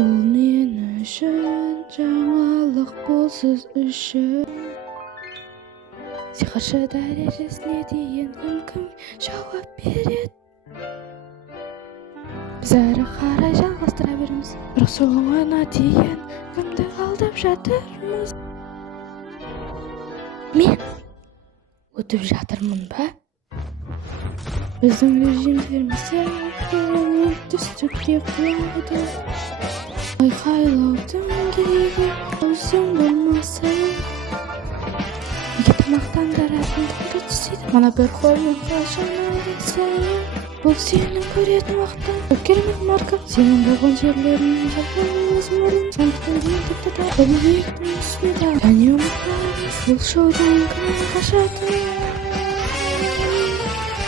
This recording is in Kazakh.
бұл мен үшін жаңалық, бұл сіз үшін. Сиқыршы дәрежесіне дейін кім жауап береді? Біз әрі қарай жалғастыра береміз, бірақ соңына дейін кімді алдап жатырмыз? Мен өтіп жатырмын ба? Біздің режимдерімізде түстікке құлауды, айқайлаудың керегі өзің болмасын. Неге тамақтандыратын күнді түседі? Мана бір қолмен қашан алесің? Бұл сенің көретін уақытың, бұл керемет марка. Сенің болған жерлерінен жалғыз мұрын, сондықтан ендікті да бұл биіктің үстінде. Және ұмытпаңыз, бұл шоудан кім қашатынын.